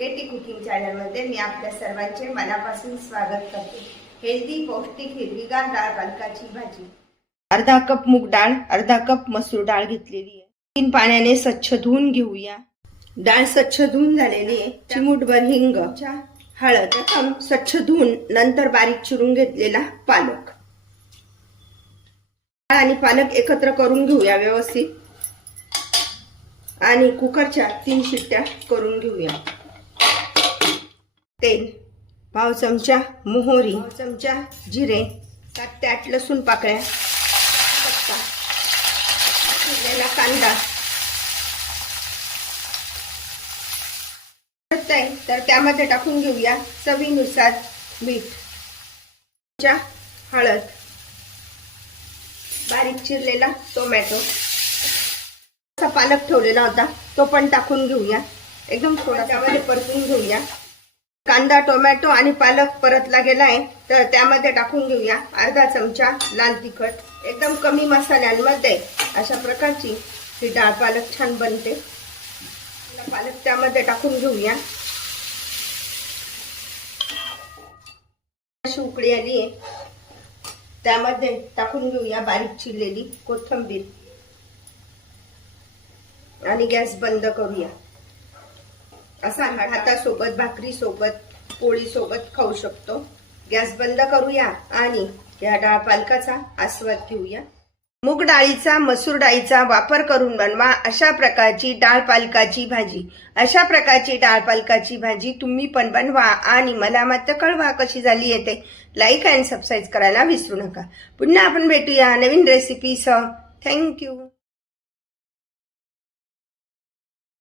Katy cooking channel मध्ये मी आपल्या सर्वांचे मनापासून स्वागत करते। हेल्दी पौष्टिक हिरवीगार डाळ पालकाची भाजी। अर्धा कप मूग डाळ, अर्धा कप मसूर डाळ घेतलेली आहे। 3 पाण्याने स्वच्छ धुवून घेऊया। डाळ स्वच्छ धुवून झालेली आहे। चिमूटभर हिंग, हळद, स्वच्छ धुवून नंतर बारीक चिरून घेतलेला पालक। डाळ आणि पालक एकत्र करून घेऊया व्यवस्थित आणि कुकरच्या 3 शिट्ट्या करून घेऊया। तेल, पाव चमचा मोहरी, पाव चमचा जिरे, 7 ते 8 लसूण पाकळ्या, पत्ता, चिरलेला कांदा, तर त्यामध्ये टाकून घेऊया चवीनुसार मीठ, हळद, बारीक चिरलेला टोमॅटो, पालक ठेवलेला होता तो पण टाकून घेऊया। एकदम थोडा त्यामध्ये परतून घेऊया। कांदा, टोमॅटो आणि पालक परतला गेलाय तर त्यामध्ये टाकून घेऊया अर्धा चमचा लाल तिखट। एकदम कमी मसाल्यांमध्ये अशा प्रकारची ही डाळ पालक छान बनते। पालक त्यामध्ये टाकून घेऊया। अशी उकळी आली आहे त्यामध्ये टाकून घेऊया बारीक चिरलेली कोथिंबीर आणि गॅस बंद करूया। असा भातासोबत, भाकरी सोबत, पोळी सोबत खाऊ शकतो। गॅस बंद करूया आणि या डाळ पालकाचा आस्वाद घेऊया। मूग डाळीचा, मसूर डाळीचा वापर करून बनवा अशा प्रकारची डाळ पालकाची भाजी। अशा प्रकारची डाळ पालकाची भाजी तुम्ही पण बनवा आणि मला मात्र कळवा कशी झाली आहे ते। लाईक आणि सबस्क्राईब करायला विसरू नका। पुन्हा आपण भेटूया नवीन रेसिपीसह। थँक्यू।